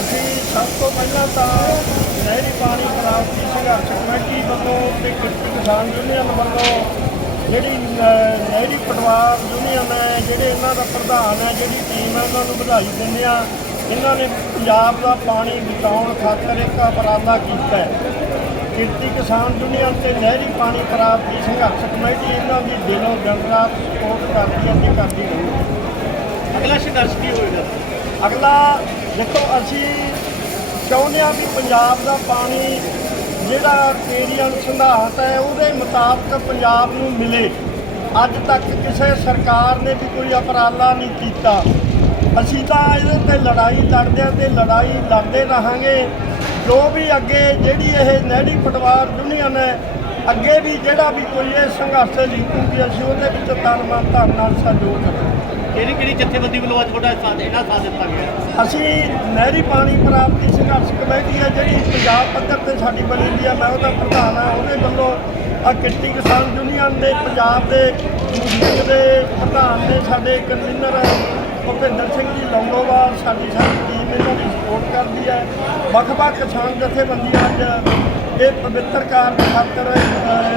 ਅਸੀਂ ਸਭ ਤੋਂ ਪਹਿਲਾਂ ਤਾਂ ਨਹਿਰੀ ਪਾਣੀ ਪ੍ਰਾਪਤੀ ਸੰਘਰਸ਼ ਕਮੇਟੀ ਵੱਲੋਂ ਤੇ ਕਿਰਤੀ ਕਿਸਾਨ ਯੂਨੀਅਨ ਵੱਲੋਂ ਜਿਹੜੀ ਨਹਿਰੀ ਪਟਵਾਰ ਯੂਨੀਅਨ ਹੈ, ਜਿਹੜੇ ਇਹਨਾਂ ਦਾ ਪ੍ਰਧਾਨ ਹੈ, ਜਿਹੜੀ ਟੀਮ ਹੈ, ਉਹਨਾਂ ਨੂੰ ਵਧਾਈ ਦਿੰਦੇ ਆ ਇਹਨਾਂ ਨੇ ਪੰਜਾਬ ਦਾ ਪਾਣੀ ਬਚਾਉਣ ਖਾਤਰ ਇੱਕ ਉਪਰਾਲਾ ਕੀਤਾ ਹੈ। ਕਿਰਤੀ ਕਿਸਾਨ ਯੂਨੀਅਨ ਤੇ ਨਹਿਰੀ ਪਾਣੀ ਪ੍ਰਾਪਤੀ ਸੰਘਰਸ਼ ਕਮੇਟੀ ਇਹਨਾਂ ਦੀ ਦਿਲੋਂ ਦਿਨ ਰਾਤ ਸਪੋਰਟ ਕਰਦੀ ਹੈ ਤੇ ਕਰਦੀ ਰਹੂਗੀ ਅਗਲਾ ਸੰਘਰਸ਼ ਕੀ ਹੋਏਗਾ? ਅਗਲਾ ਦੇਖੋ, ਅਸੀਂ ਚਾਹੁੰਦੇ ਹਾਂ ਵੀ ਪੰਜਾਬ ਦਾ ਪਾਣੀ ਜਿਹੜਾ ਏਰੀਆ ਸਿਧਾਂਤ ਹੈ, ਉਹਦੇ ਮੁਤਾਬਕ ਪੰਜਾਬ ਨੂੰ ਮਿਲੇ। ਅੱਜ ਤੱਕ ਕਿਸੇ ਸਰਕਾਰ ਨੇ ਵੀ ਕੋਈ ਉਪਰਾਲਾ ਨਹੀਂ ਕੀਤਾ। ਅਸੀਂ ਤਾਂ ਇਹਦੇ ਤੇ ਲੜਾਈ ਲੜਦੇ ਹਾਂ ਤੇ ਲੜਾਈ ਲੜਦੇ ਰਹਾਂਗੇ। ਜੋ ਵੀ ਅੱਗੇ ਜਿਹੜੀ ਇਹ ਨਹਿਰੀ ਪਟਵਾਰ ਯੂਨੀਅਨ ਹੈ ਅੱਗੇ ਵੀ ਜਿਹੜਾ ਵੀ ਕੋਈ ਇਹ ਸੰਘਰਸ਼ ਲਿਖੂਗੀ ਅਸੀਂ ਉਹਦੇ ਵਿੱਚ ਤਨ ਮਨ ਧਨ ਨਾਲ ਸਹਿਯੋਗ ਕਰਾਂਗੇ। ਕਿਹੜੀ ਕਿਹੜੀ ਜਥੇਬੰਦੀ ਵੱਲੋਂ ਅੱਜ ਤੁਹਾਡਾ ਸਾਥ ਇਹਨਾਂ ਸਾਥ ਦਿੱਤਾ ਗਿਆ? ਅਸੀਂ ਨਹਿਰੀ ਪਾਣੀ ਪ੍ਰਾਪਤੀ ਸੰਘਰਸ਼ ਕਮੇਟੀ ਹੈ ਜਿਹੜੀ ਪੰਜਾਬ ਪੱਧਰ ਤੇ ਸਾਡੀ ਬਣੀ ਦੀ ਹੈ। ਮੈਂ ਉਹਦਾ ਪ੍ਰਧਾਨ ਹਾਂ ਉਹਦੇ ਵੱਲੋਂ ਆ ਕਿਰਤੀ ਕਿਸਾਨ ਯੂਨੀਅਨ ਦੇ ਪੰਜਾਬ ਦੇ ਦੇ ਪ੍ਰਧਾਨ ਨੇ ਸਾਡੇ ਕਨਵੀਨਰ ਭੁਪਿੰਦਰ ਸਿੰਘ ਜੀ ਲੰਗੋਵਾਲ ਸਾਡੀ ਸਾਰੀ ਟੀਮ ਇਹਨਾਂ ਦੀ ਸਪੋਰਟ ਕਰਦੀ ਹੈ। ਵੱਖ-ਵੱਖ ਕਿਸਾਨ ਜਥੇਬੰਦੀਆਂ ਅੱਜ ਇਹ ਪਵਿੱਤਰ ਕਾਰਨ ਖਾਤਰ